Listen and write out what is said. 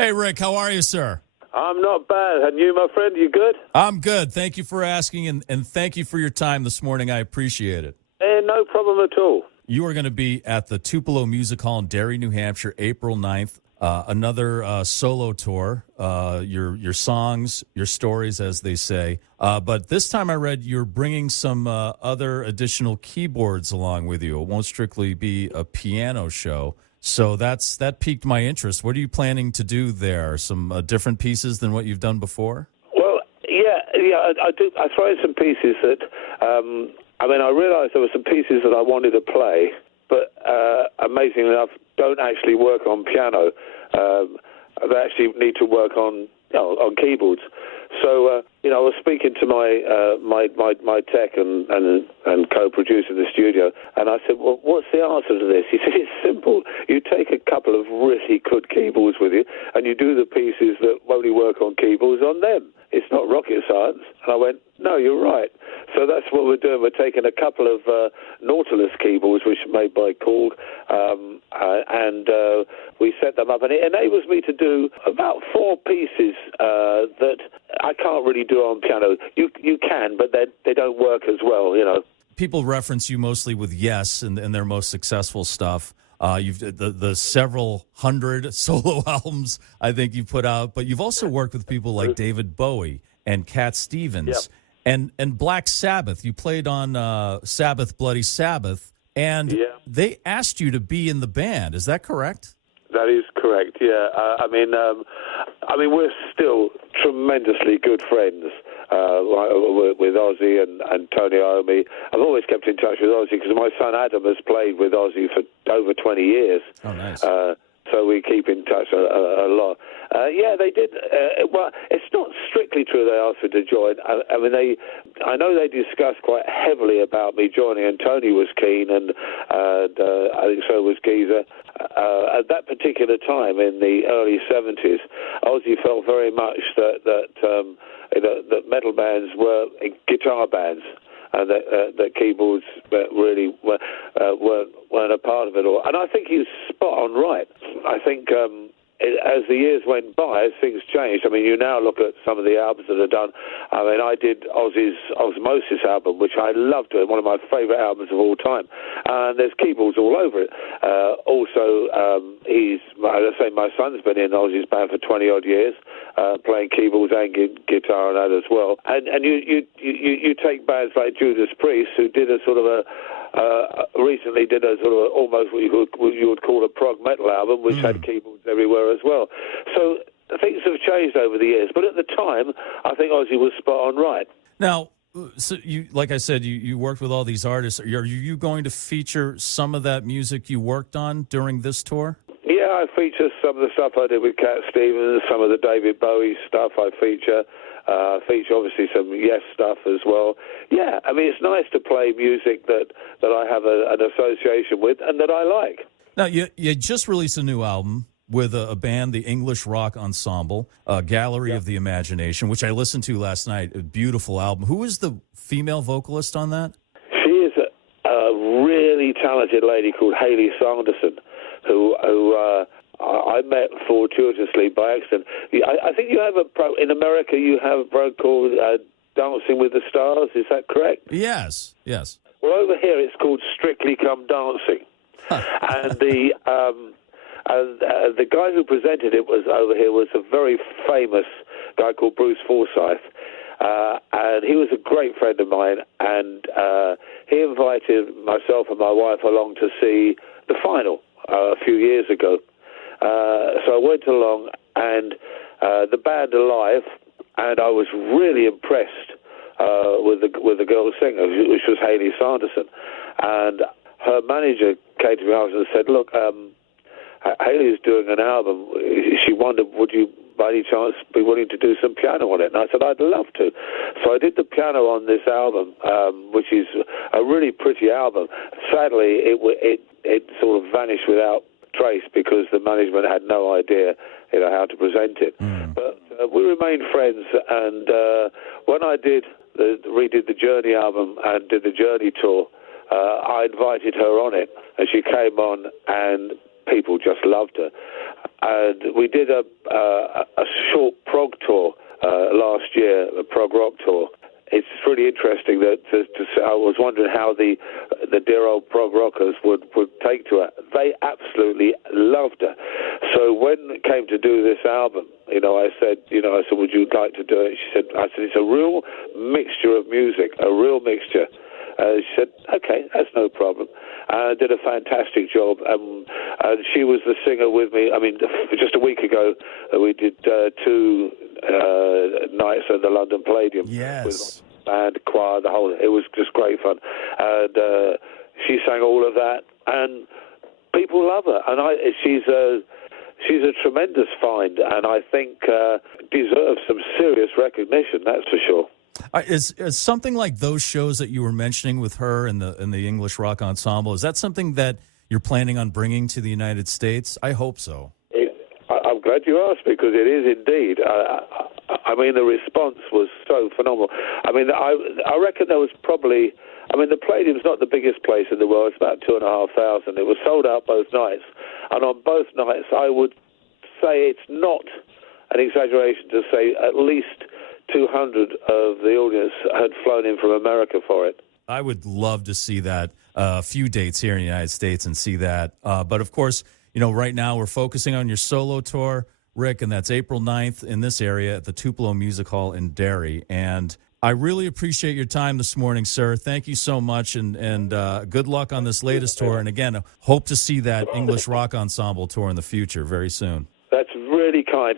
Hey, Rick, how are you, sir? I'm not bad. And you, my friend, you good? I'm good. Thank you for asking, and thank you for your time this morning. I appreciate it. No problem at all. You are going to be at the Tupelo Music Hall in Derry, New Hampshire, April 9th. Another solo tour, your songs, your stories, as they say. But this time I read you're bringing some other additional keyboards along with you. It won't strictly be a piano show. So that piqued my interest. What are you planning to do there? Some different pieces than what you've done before? Well, I do. I throw in some pieces that, I realised there were some pieces that I wanted to play, but amazingly enough, don't actually work on piano. They actually need to work on keyboards. So, I was speaking to my tech and co-producer in the studio, and I said, well, what's the answer to this? He said, it's simple. You take a couple of really good keyboards with you, and you do the pieces that only work on keyboards on them. It's not rocket science. And I went, no, you're right. So that's what we're doing. We're taking a couple of Nautilus keyboards, which are made by Korg, and we set them up. And it enables me to do about 4 pieces that I can't really do on piano. You can, but they don't work as well, People reference you mostly with Yes and their most successful stuff. You've the several hundred solo albums I think you've put out, but you've also worked with people like David Bowie and Cat Stevens and Black Sabbath. You played on Sabbath, Bloody Sabbath, and they asked you to be in the band. Is that correct? That is correct. Yeah, we're still tremendously good friends with Ozzy and Tony Iommi. I've always kept in touch with Ozzy because my son Adam has played with Ozzy for over 20 years. Oh, nice. So we keep in touch a lot. They did. Well, it's not strictly true they asked me to join. I know they discussed quite heavily about me joining, and Tony was keen, and I think so was Geezer. At that particular time in the early 70s, Ozzy felt very much that metal bands were guitar bands, and that keyboards really weren't a part of it all. And I think he's spot on right. I think as the years went by, as things changed, you now look at some of the albums that are done. I did Ozzy's Osmosis album, which I loved, one of my favourite albums of all time. And there's keyboards all over it. Also, as I say, my son's been in Ozzy's band for 20-odd years, playing keyboards and guitar and that as well. And you take bands like Judas Priest, who did a sort of recently did a sort of almost what you would call a prog metal album, which had keyboards everywhere as well. So things have changed over the years, but at the time, I think Ozzy was spot on right. Now, so you, like I said, you worked with all these artists. Are you going to feature some of that music you worked on during this tour? Yeah, I feature some of the stuff I did with Cat Stevens, some of the David Bowie stuff I feature. Feature obviously some Yes stuff as well. Yeah, it's nice to play music that I have an association with and that I like. Now, you just released a new album with a band, the English Rock Ensemble, Gallery of the Imagination, which I listened to last night. A beautiful album. Who is the female vocalist on that? She is a really talented lady called Hayley Sanderson, who I met fortuitously by accident. I think you have in America you have a program called Dancing with the Stars. Is that correct? Yes. Well, over here it's called Strictly Come Dancing, and the guy who presented it was a very famous guy called Bruce Forsyth, and he was a great friend of mine, and he invited myself and my wife along to see the final a few years ago. So I went along, and the band are live, and I was really impressed with the girl singer, which was Hayley Sanderson. And her manager came to me after and said, look, Hayley is doing an album. She wondered, would you by any chance be willing to do some piano on it? And I said, I'd love to. So I did the piano on this album, which is a really pretty album. Sadly, it sort of vanished without trace because the management had no idea how to present it. But we remained friends, and when I redid the Journey album and did the Journey tour, I invited her on it, and she came on and people just loved her. And we did a short prog tour last year, a prog rock tour. It's really interesting that I was wondering how the dear old prog rockers would take to her. They absolutely loved her. So when it came to do this album, I said, would you like to do it? I said, it's a real mixture of music, a real mixture. She said, okay, that's no problem. Did a fantastic job. And she was the singer with me. I mean, just a week ago, we did 2 nights at the London Palladium. Yes. With band, choir, the whole. It was just great fun. And she sang all of that, and people love her. And she's a tremendous find, and I think deserves some serious recognition. That's for sure. Is something like those shows that you were mentioning with her and the English Rock Ensemble, is that something that you're planning on bringing to the United States? I hope so. I'm glad you asked, because it is indeed. I mean, the response was so phenomenal. I mean, I reckon there was probably... I mean, the Palladium's not the biggest place in the world. It's about 2,500. It was sold out both nights. And on both nights, I would say it's not an exaggeration to say at least 200 of the audience had flown in from America for it. I would love to see that, a few dates here in the United States and see that. But, of course, right now we're focusing on your solo tour, Rick, and that's April 9th in this area at the Tupelo Music Hall in Derry. And I really appreciate your time this morning, sir. Thank you so much, and good luck on this latest tour. And, again, hope to see that English Rock Ensemble tour in the future very soon. That's really kind.